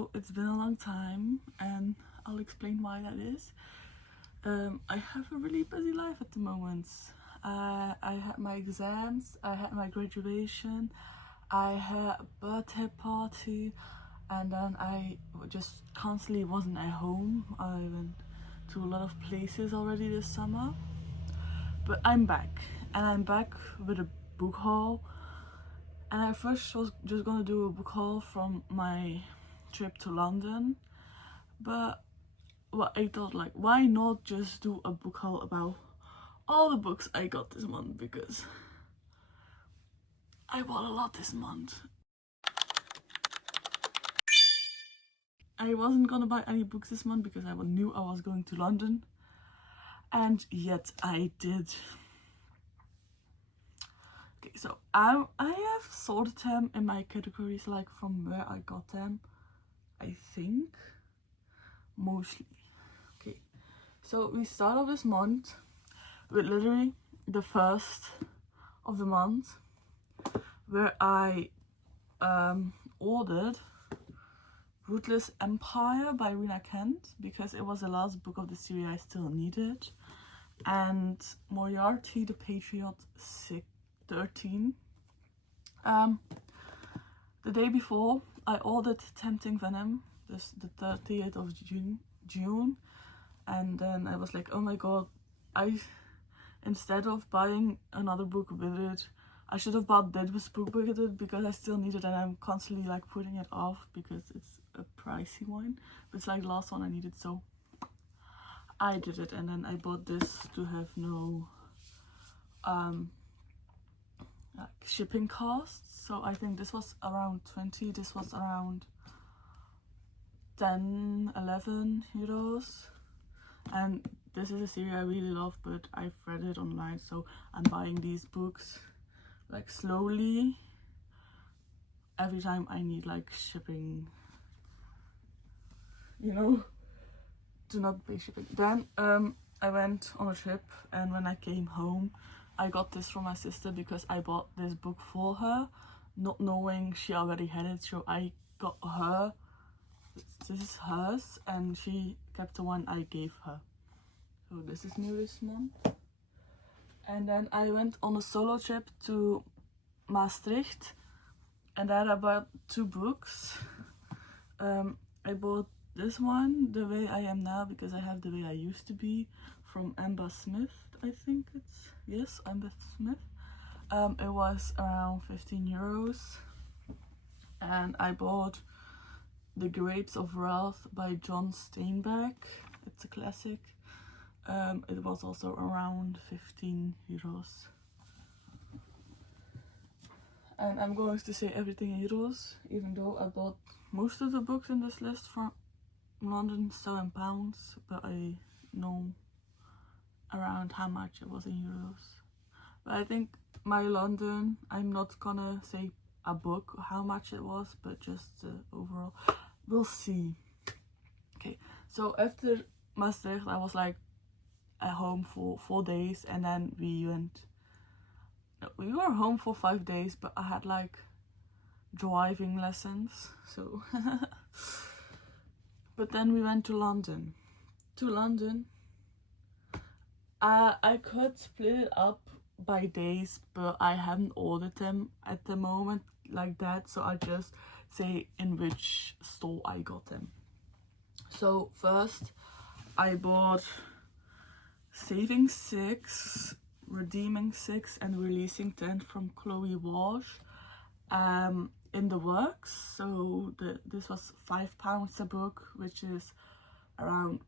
know it's been a long time, and I'll explain why that is. I have a really busy life at the moment. I had my exams, I had my graduation, I had a birthday party, and then I just constantly wasn't at home. I went to a lot of places already this summer. But I'm back, and I'm back with a book haul. And I first was just gonna do a book haul from my trip to London, but I thought, like, why not just do a book haul about all the books I got this month, because I bought a lot this month. I wasn't gonna buy any books this month because I knew I was going to London, and yet I did. Okay, so I have sorted them in my categories, like from where I got them, I think, mostly. Okay, so we start off this month with literally the first of the month, where I ordered Ruthless Empire by Rina Kent, because it was the last book of the series I still needed, and Moriarty the Patriot 13. The day before, I ordered Tempting Venom, this the 30th of June, and then I was like, oh my god, instead of buying another book with it, I should have bought this book with it, because I still need it, and I'm constantly like putting it off because it's a pricey one. But it's like the last one I needed, so I did it. And then I bought this to have no like shipping costs. So I think this was around 20, this was around 10-11 euros. And this is a series I really love, but I've read it online, so I'm buying these books like slowly every time I need like shipping, you know, to not pay shipping. Then I went on a trip, and when I came home I got this from my sister, because I bought this book for her not knowing she already had it. So I got her, this is hers, and she kept the one I gave her. So this is new this month. And then I went on a solo trip to Maastricht, and there I bought 2 books. I bought this one, The Way I Am Now, because I have The Way I Used to Be, from Amber Smith, I think it's, yes, Amber Smith. It was around 15 euros. And I bought The Grapes of Wrath by John Steinbeck. It's a classic. It was also around 15 euros. And I'm going to say everything in euros, even though I bought most of the books in this list from London still in pounds, but I know around how much it was in euros. But I think my London, I'm not gonna say a book how much it was, but just overall, we'll see. Okay, so after Maastricht I was like at home for 4 days, and then we were home for 5 days, but I had like driving lessons, so but then we went to London. I could split it up by days, but I haven't ordered them at the moment like that, so I just say in which store I got them. So first I bought Saving 6, Redeeming 6 and Releasing 10 from Chloe Walsh, in the works. So this was £5 a book, which is around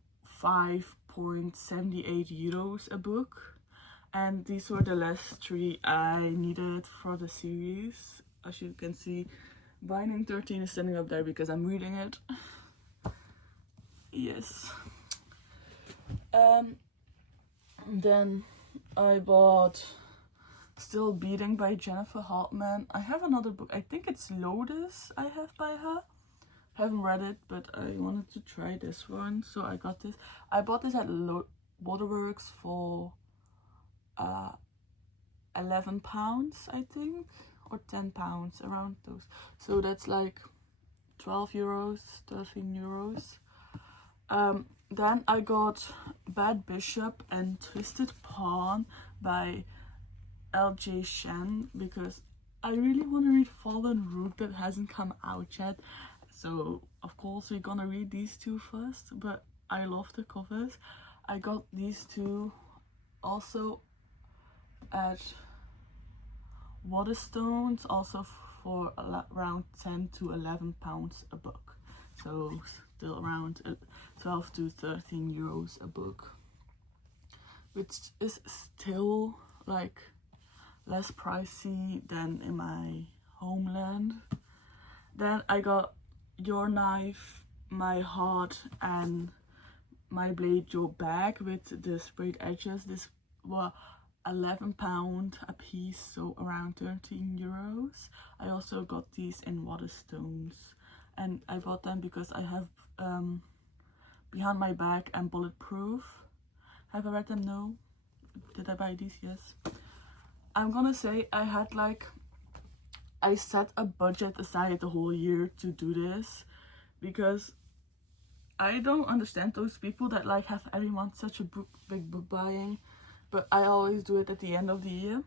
5.78 euros a book. And these were the last 3 I needed for the series. As you can see, Binding 13 is standing up there because I'm reading it. Yes. Then I bought Still Beating by Jennifer Hartman. I have another book, I think it's Lotus, I have by her. Haven't read it, but I wanted to try this one, so I got this. I bought this at Waterworks for £11, I think, or £10, around those. So that's like 12 euros, 13 euros. Then I got Bad Bishop and Twisted Pawn by L.J. Shen because I really want to read Fallen Root that hasn't come out yet. So of course we're gonna read these two first, but I love the covers. I got these two also at Waterstones, also for around 10 to 11 pounds a book. So still around 12 to 13 euros a book, which is still like less pricey than in my homeland. Then I got Your Knife, My Heart and My Blade, Your Bag with the sprayed edges. This were £11 a piece, so around 13 euros. I also got these in Waterstones, and I bought them because I have Behind My Back and Bulletproof. Have I read them? No. Did I buy these? Yes. I'm gonna say I set a budget aside the whole year to do this because I don't understand those people that like have every month such a big book buying, but I always do it at the end of the year.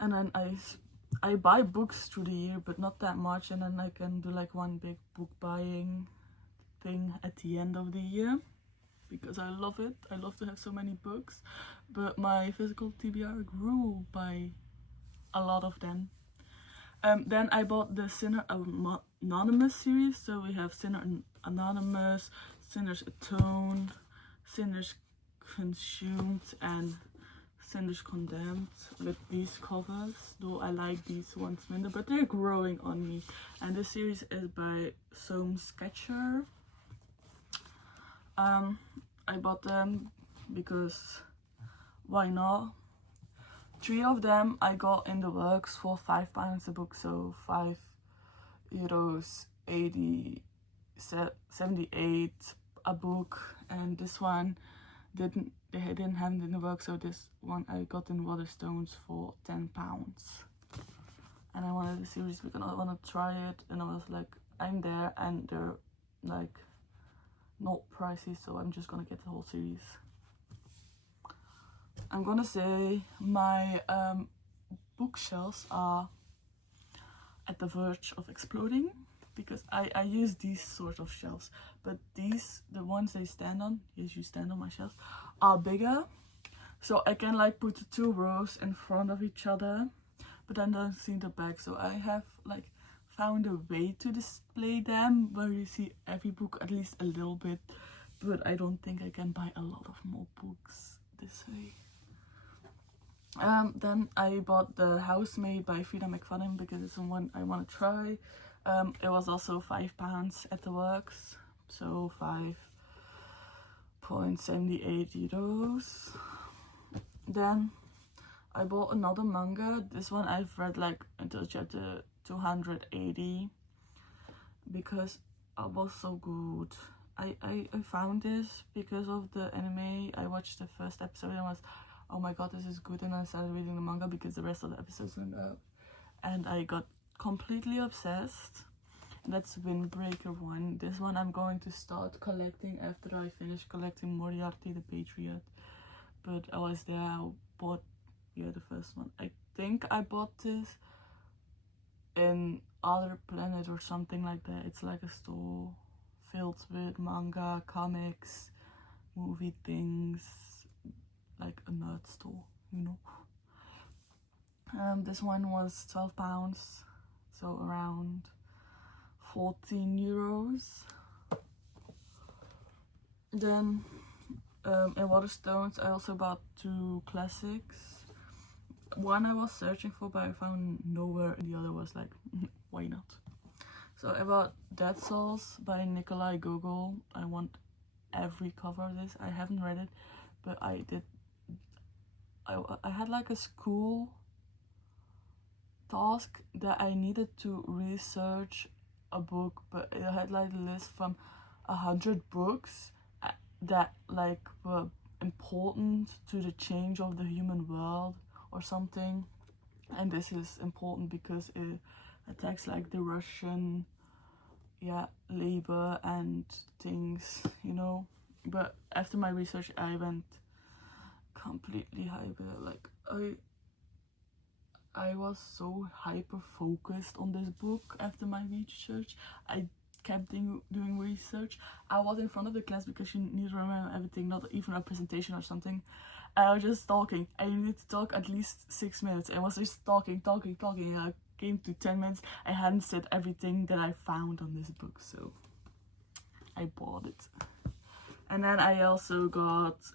And then I buy books through the year, but not that much, and then I can do like one big book buying thing at the end of the year because I love it. I love to have so many books, but my physical TBR grew by a lot of them. Then I bought the Sinner Anonymous series. So we have Sinner Anonymous, Sinners Atoned, Sinners Consumed and Sinners Condemned with these covers, though I like these ones minder, but they're growing on me. And this series is by Soam Sketcher. I bought them because why not? 3 of them I got in the works for £5 a book, so €5.80, 78 a book, and this one they didn't have it in the works, so this one I got in Waterstones for £10. And I wanted the series because I want to try it, and I was like, I'm there and they're like not pricey, so I'm just gonna get the whole series. I'm gonna say my bookshelves are at the verge of exploding because I use these sort of shelves, but these, the ones they stand on, yes, you stand on my shelves, are bigger, so I can like put the 2 rows in front of each other, but then don't see the back. So I have like found a way to display them where you see every book at least a little bit, but I don't think I can buy a lot of more books this way. Then I bought The Housemaid by Frida McFadden because it's one I want to try. It was also £5 at the works, so 5.78 euros. Then I bought another manga. This one I've read like until chapter 280 because it was so good. I found this because of the anime. I watched the first episode and was, oh my god, this is good, and I started reading the manga because the rest of the episodes went out, and I got completely obsessed. And that's Windbreaker 1. This one I'm going to start collecting after I finish collecting Moriarty the Patriot, but I was there, I bought the first one. I think I bought this in Other Planet or something like that. It's like a store filled with manga, comics, movie things, like a nerd store, you know. This one was £12, so around 14 euros. Then in Waterstones I also bought 2 classics. One I was searching for but I found nowhere, and the other was like, why not? So I bought Dead Souls by Nikolai Gogol. I want every cover of this. I haven't read it, but I had like a school task that I needed to research a book, but it had like a list from 100 books that like were important to the change of the human world or something. and this is important because it attacks like the Russian labor and things, you know. But after my research I went completely hyper. Like I was so hyper focused on this book after my research. I kept doing research. I was in front of the class because you need to remember everything, not even a presentation or something. I was just talking. I needed to talk at least 6 minutes. I was just talking. I came to 10 minutes. I hadn't said everything that I found on this book, so I bought it. And then I also got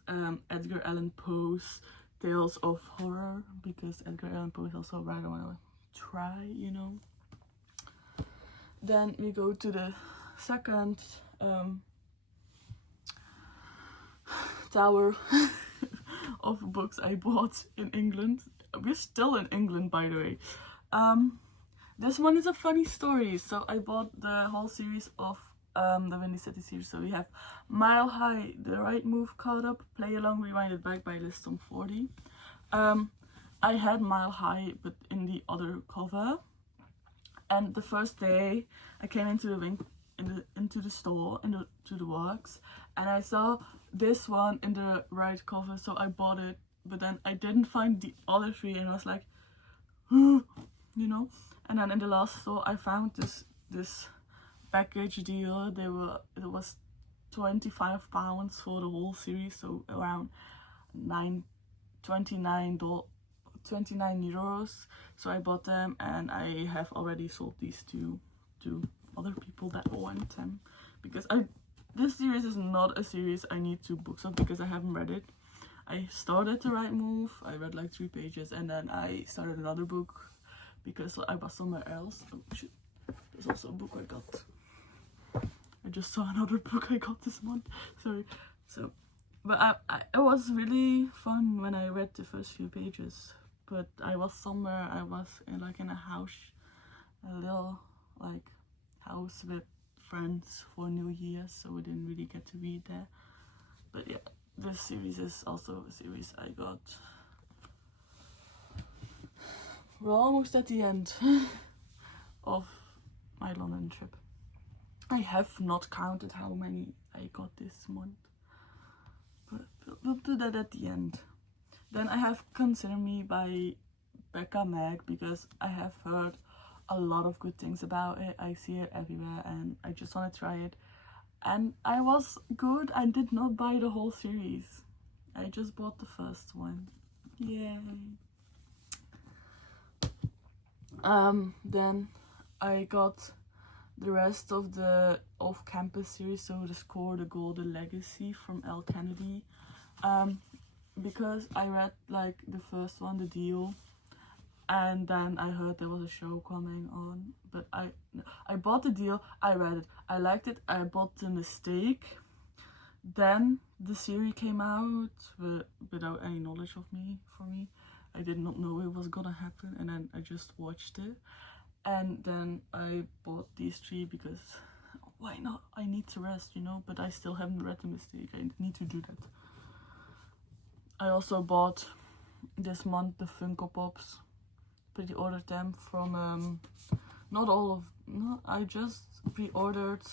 Edgar Allan Poe's Tales of Horror, because Edgar Allan Poe is also right. I want to try, you know. Then we go to the second tower of books I bought in England. We're still in England, by the way. This one is a funny story. So I bought the whole series of the Windy City series. So we have Mile High, The Right Move, Caught Up, Play Along, Rewind It Back by Liston 40. I had Mile High, but in the other cover. And the first day I came into the store, into the works, and I saw this one in the right cover, so I bought it. But then I didn't find the other three, and I was like, you know. And then in the last store I found this package deal. It was £25 for the whole series, so around 29 euros. So I bought them, and I have already sold these to other people that want them, because this series is not a series I need 2 books of, because I haven't read it. I started The Right Move, I read like 3 pages, and then I started another book because I was somewhere else. Oh shit, there's also a book I got. I just saw another book I got this month, sorry. So, but it was really fun when I read the first few pages. But I was somewhere, I was in a house, a little like house with friends for New Year, so we didn't really get to read there. But yeah, this series is also a series I got. We're almost at the end of my London trip. I have not counted how many I got this month, but we'll do that at the end. Then I have Consider Me by Becca Mag, because I have heard a lot of good things about it. I see it everywhere and I just want to try it. And I was good. I did not buy the whole series. I just bought the first one. Yay. Then I got the rest of the off-campus series, so The Score, The Goal, The Legacy from Elle Kennedy. Because I read like the first one, The Deal, and then I heard there was a show coming on, but I bought The Deal, I read it, I liked it, I bought The Mistake. Then the series came out without any knowledge for me. I did not know it was gonna happen, and then I just watched it. And then I bought these 3 because why not? I need to rest, you know, but I still haven't read The Mistake. I need to do that. I also bought this month the Funko Pops. Pre-ordered them from I just pre-ordered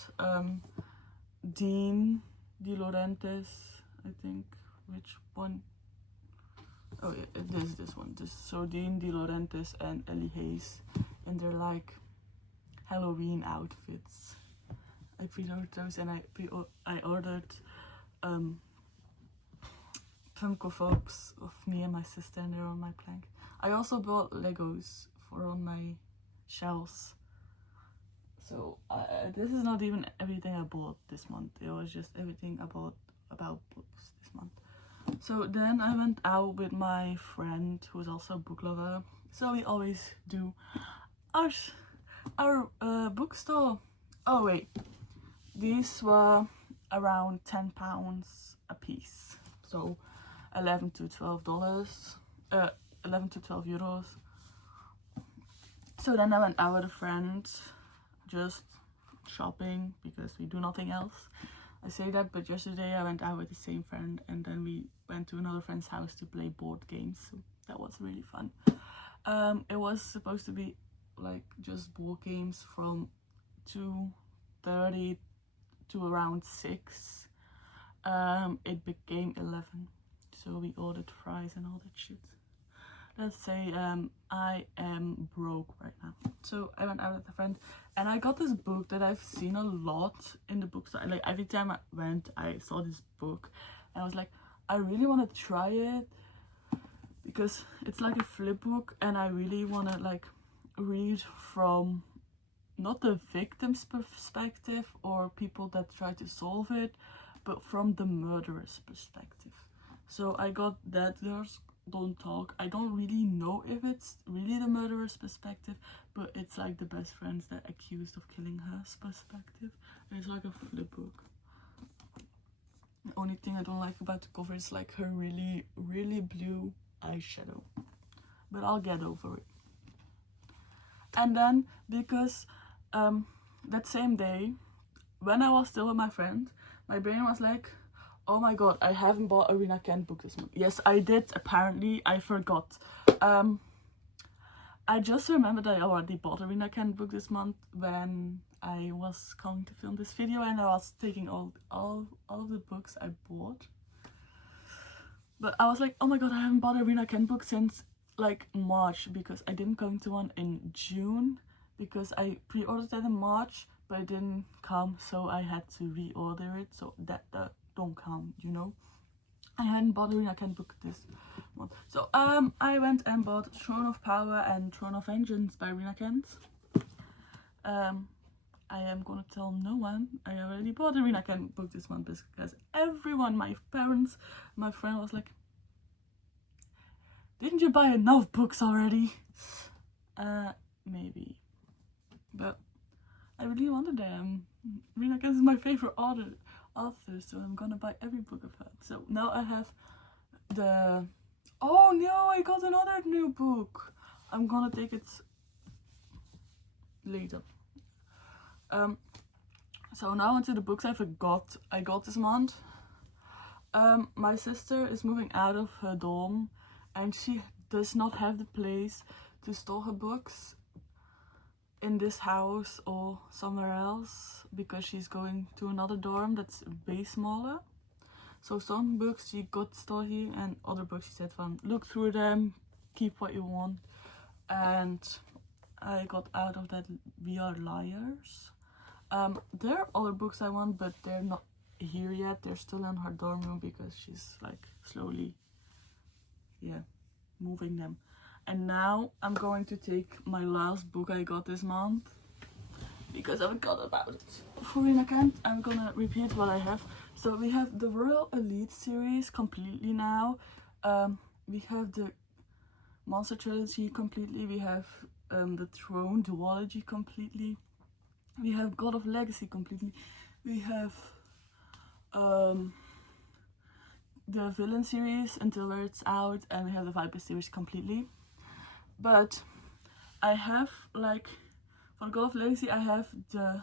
Dean De Laurentiis, I think. Which one? Oh yeah, it is this one. So Dean De Laurentiis and Ellie Hayes in their like Halloween outfits. I pre-ordered those, and I ordered Funko Pops of me and my sister, and they're on my plank. I also bought Legos for on my shelves. So this is not even everything I bought this month. It was just everything I bought about books this month. So then I went out with my friend who's also a book lover. So we always do our bookstore. Oh wait, these were around £10 a piece. So $11 to $12, 11 to 12 euros. So then I went out with a friend, just shopping because we do nothing else. I say that, but yesterday I went out with the same friend, and then we went to another friend's house to play board games. So that was really fun. It was supposed to be like just board games from 2:30 to around 6. It became 11, so we ordered fries and all that shit. Let's say I am broke right now. So I went out with a friend and I got this book that I've seen a lot in the bookstore. Like every time I went, I saw this book and I was like, I really want to try it because it's like a flip book and I really want to like read from not the victim's perspective or people that try to solve it, but from the murderer's perspective. So I got that. Girls Don't Talk. I don't really know if it's really the murderer's perspective, but it's like the best friends that accused of killing her's perspective. And it's like a flip book. The only thing I don't like about the cover is like her really, really blue eyeshadow. But I'll get over it. And then, because that same day, when I was still with my friend, my brain was like, oh my god, I haven't bought a Rina Kent book this month. Yes, I did, apparently, I forgot. I just remembered I already bought a Rina Kent book this month when I was going to film this video and I was taking all of the books I bought. But I was like, oh my god, I haven't bought a Rina Kent book since like March, because I didn't go into one in June because I pre-ordered that in March, but it didn't come, so I had to reorder it, so that don't count, you know. I hadn't bought a Rina Kent book this month. So I went and bought Throne of Power and Throne of Vengeance by Rina Kent. I am gonna tell no one I already bought a Rina Kent book this month because everyone, my parents, my friend was like, didn't you buy enough books already? Maybe. But I really wanted them. Rina Kent is my favorite author, so I'm gonna buy every book of her. So now I have the... Oh no, I got another new book. I'm gonna take it later. So now onto the books I got this month. My sister is moving out of her dorm and she does not have the place to store her books in this house or somewhere else because she's going to another dorm that's way smaller. So some books she got stored here and other books she said from look through them, keep what you want. And I got out of that We Are Liars. There are other books I want, but they're not here yet. They're still in her dorm room because she's like slowly moving them. And now I'm going to take my last book I got this month because I forgot about it. For Rina Kent, I'm gonna repeat what I have. So we have the Royal Elite series completely now. We have the Monster Trilogy completely. We have the Throne duology completely. We have God of Legacy completely. We have the Villain series until where it's out, and we have the Viper series completely. But I have like, for God of Legacy I have the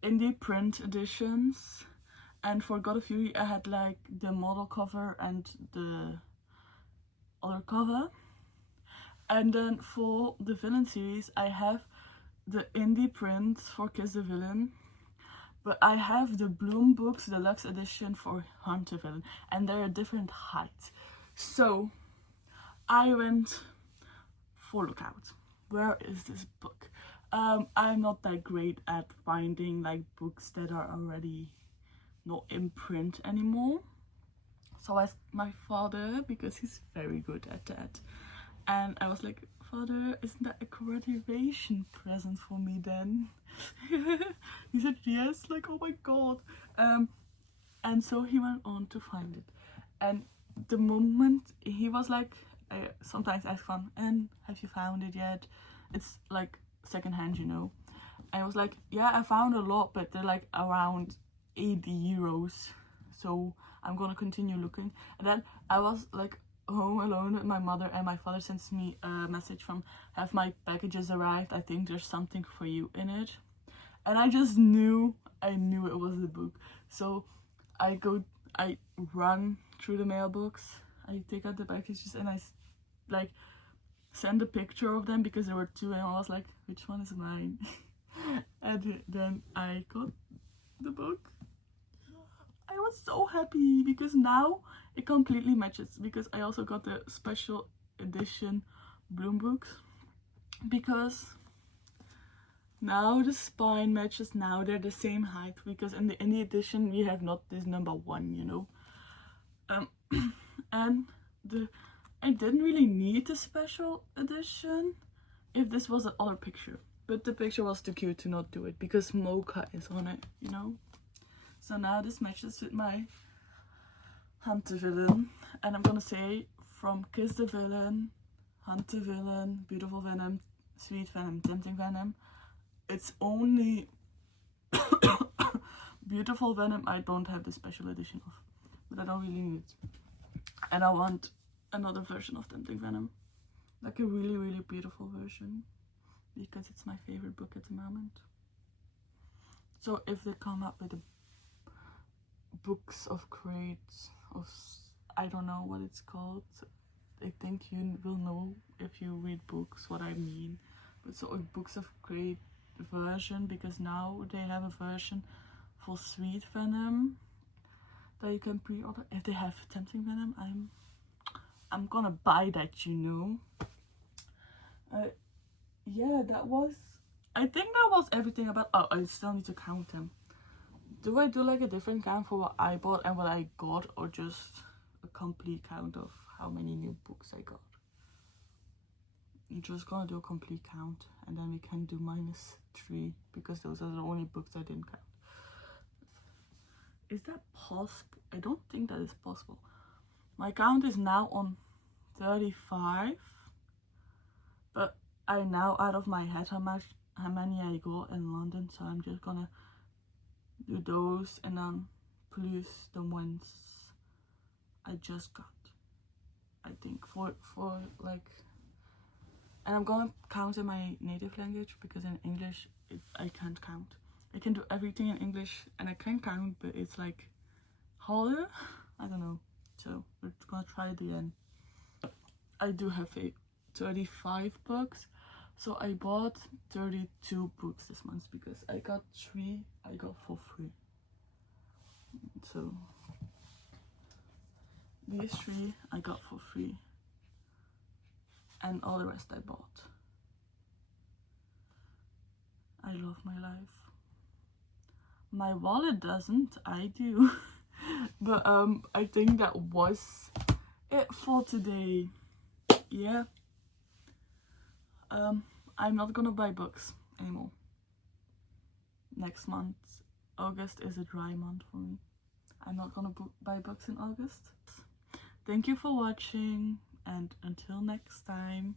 indie print editions, and for God of Fury I had like the model cover and the other cover. And then for the Villain series I have the indie prints for Kiss the Villain, but I have the Bloom Books Deluxe Edition for Hunt the Villain, and they're a different height. So I went for Lookout. Where is this book? I'm not that great at finding like books that are already not in print anymore. So I asked my father because he's very good at that. And I was like, Father, isn't that a graduation present for me then? He said yes, like oh my god. And so he went on to find it. And the moment he was like, I sometimes ask him, and have you found it yet? It's like secondhand, you know. I was like, yeah, I found a lot, but they're like around 80 euros. So I'm gonna continue looking. And then I was like home alone with my mother, and my father sends me a message from, have my packages arrived? I think there's something for you in it. And I just knew, I knew it was the book. So I run through the mailbox, I take out the packages, and I like send a picture of them because there were two, and I was like, which one is mine? And then I got the book. I was so happy because now it completely matches, because I also got the special edition Bloom books, because now the spine matches, now they're the same height, because in the edition we have not this number 1, you know. And I didn't really need a special edition if this was another picture, but the picture was too cute to not do it because Mocha is on it, you know. So now this matches with my Hunt the Villain, and I'm gonna say from Kiss the Villain, Hunt the Villain, Beautiful Venom, Sweet Venom, Tempting Venom. It's only Beautiful Venom I don't have the special edition of, but I don't really need it. And I want another version of Tempting Venom, like a really beautiful version, because it's my favorite book at the moment. So if they come up with a books of crates of, I don't know what it's called, I think you will know if you read books what I mean. But so a books of crate version, because now they have a version for Sweet Venom that you can pre-order. If they have Tempting Venom, I'm gonna buy that, you know. Yeah, I think that was everything about. Oh, I still need to count them. Do I do like a different count for what I bought and what I got, or just a complete count of how many new books I got? I'm just gonna do a complete count, and then we can do -3, because those are the only books I didn't count. Is that possible? I don't think that is possible. My count is now on 35, but I now out of my head how many I got in London, so I'm just gonna do those and then plus the ones I just got. I think for like, and I'm gonna count in my native language, because in English I can't count. I can do everything in English and I can count, but it's like harder. I don't know. So we're gonna try it again. I do have 35 books, so I bought 32 books this month, because I got 3 I got for free. So these 3 I got for free, and all the rest I bought. I love my life. My wallet doesn't, I do. But I think that was it for today. Yeah. I'm not gonna buy books anymore. Next month, August, is a dry month for me. I'm not gonna buy books in August. Thank you for watching, and until next time.